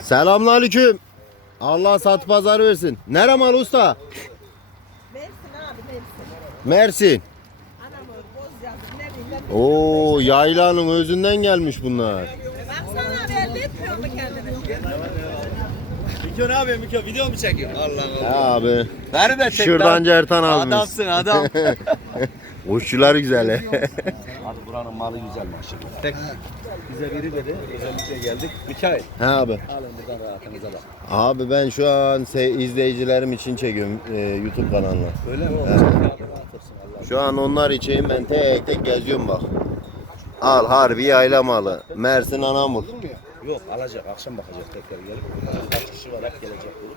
Selamünaleyküm. Allah sat pazar versin. Nere mal usta? Mersin abi Mersin. Mersin. Oo yaylanın özünden gelmiş bunlar. Baksana belli etmiyor mu kendini? Mikro ne yapıyor Mikro? Video mu çekiyor? Allah Ya abi. Nerede çek Şuradan Certan almış. Adamsın adam. Uççular güzel. he. Abi buranın malı güzel maşallah. Tek bize biri dedi. Özellikle geldik. Mikail. He abi. Alın buradan rahatınıza bak. Abi ben şu an izleyicilerim için çekiyorum e, YouTube kanalına. Öyle mi? Allah. Şu an onlar için ben tek tek geziyorum bak. Al harbi yayla malı. Mersin Anamur. Yok alacak. Akşam bakacak tekrar gelip. Kaç kişi var hep gelecek grup.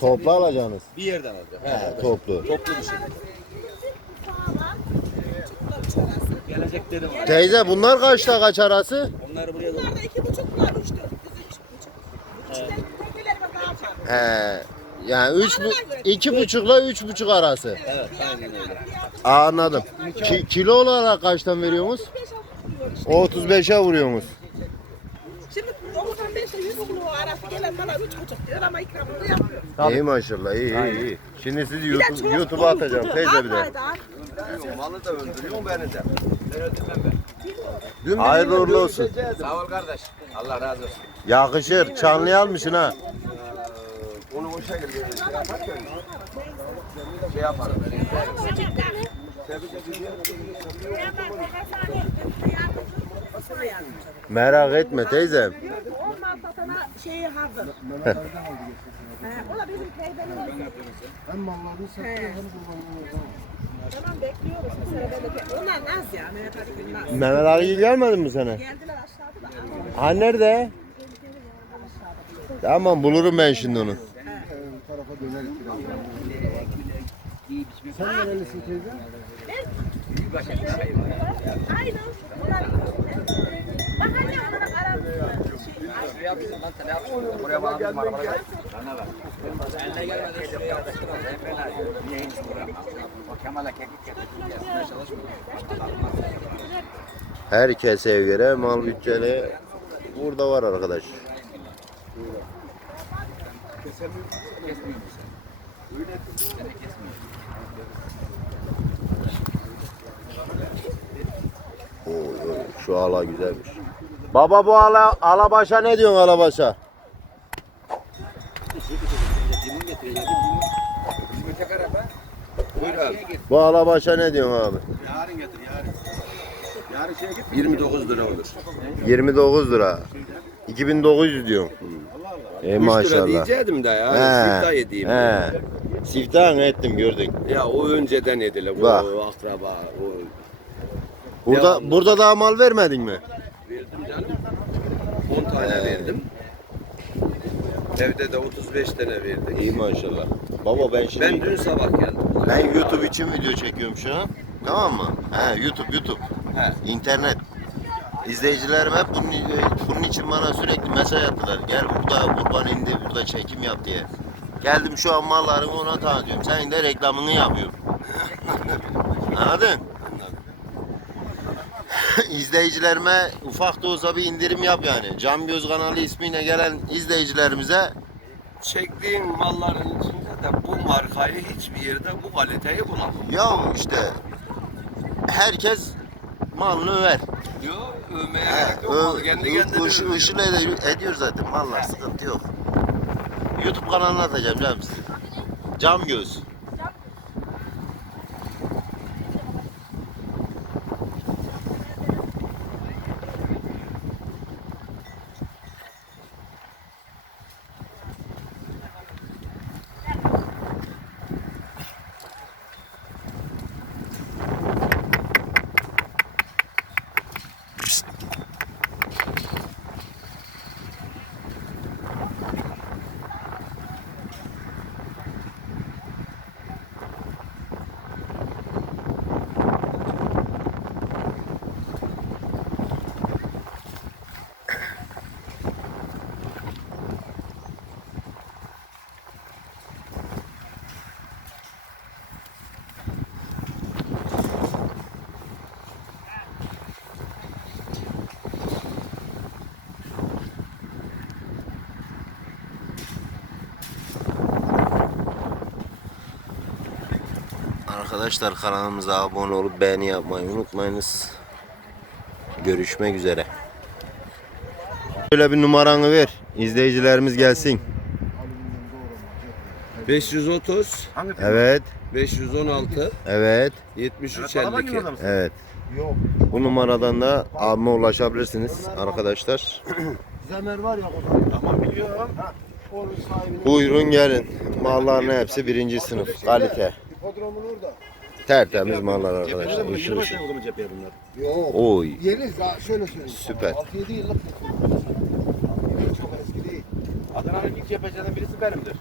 Toplu alacaksınız. Bir yerden alacak. He. Toplu. Toplu bir şey. Gelecek dedim. Teyze bunlar kaçta kaç arası? Onları buraya Bunlar da iki buçuklar, üç dört, üç buçuk. İçinde tepelerime daha fazla. He. Yani üç bu, iki buçukla üç buçuk arası. Evet aynen öyle. Anladım. Ki, kilo olarak kaçtan veriyorsunuz? Beş altı diyor işte. 35'e vuruyorsunuz. Şimdi 95 ile 100 kilo arası gelen bana üç buçuk diyor ama ikramını yapıyor. İyi maşallah iyi iyi iyi. Şimdi sizi YouTube, YouTube'a atacağım teyze bir de. Harikaydı abi. Malı da öldürüyorsun beni de. Ben öldürmem ben. Hayırlı uğurlu olsun. Sağ ol kardeş. Allah razı olsun. Yakışır. Çanlıya almışsın ha. Onu o şekilde şey yaparken şey yaparım. Merak etme teyzem. Ondan da sana şeyi hazır. He, o da bizim teyzenin Hem mallarını satıyor hem kullanıyor. Tamam bekliyoruz. Mesela böyle Onlar naz ya. Mehmet Ali. Mehmet gelmedi mi sana? Geldiler aşağıda da Ha nerede? Tamam bulurum ben şimdi onu. Tarafa döner. Sen nerelisin teyze? Aynen. Bunlar Bak anne onların aramızda. Şey, Buraya bağlı arabalar. Bana bak. Herkese göre mal bütçeli burada var arkadaş. Oy, oy, şu ala güzelmiş. Baba bu ala alabaşa ne diyorsun alabaşa? Buyur abi. Bu alabaşa ne diyorsun abi? Yarın getir yarın. Yarın şeye git. 29 lira olur. 29 lira. 2900 diyorsun. E 3 lira maşallah. diyecektim de ya. He, Siftah edeyim. He. Siftah ettim gördük. Ya o önceden edilir. O Bak. akraba. O Burada Devamlı. burada daha mal vermedin mi? verdim canım. 10 tane verdim. Evde de 35 tane verdik. İyi maşallah. Baba ben şimdi Ben dün sabah geldim. ben YouTube için video çekiyorum şu an. Tamam mı? He YouTube YouTube. He. İnternet. İzleyicilerim hep bunun, bunun için bana sürekli mesaj attılar. Gel burada kurban indi, burada çekim yap diye. Geldim şu an mallarımı ona tanıtıyorum. Sen de reklamını yapıyorum. Anladın? İzleyicilerime ufak da olsa bir indirim yap yani. Cam Göz kanalı ismiyle gelen izleyicilerimize Çektiğin malların içinde de bu markayı hiçbir yerde bu kaliteyi bulamam. ya işte herkes malını över. Yok övmeye gerek yok. kendi ı- kendine ışı- övüyor. ışıl ediyor, ediyor zaten mallar sıkıntı yok. YouTube kanalına atacağım canım size. Cam göz. Arkadaşlar kanalımıza abone olup beğeni yapmayı unutmayınız. Görüşmek üzere. Şöyle bir numaranı ver. İzleyicilerimiz gelsin. 530, Evet, 516, evet, 73 52. evet. Yok. Bu numaradan da abime ulaşabilirsiniz arkadaşlar. Zemer var ya o Tamam biliyorum. Buyurun gelin. Malların hepsi birinci sınıf. Kalite. Hipodromun orada. Tertemiz mallar arkadaşlar. Işıl ışıl. cepheye bunlar. Yok. Oy. Yeni daha şöyle söyleyeyim. Süper. 6-7 yıllık. Çok eski değil. Adana'nın ilk cephecilerden birisi benimdir.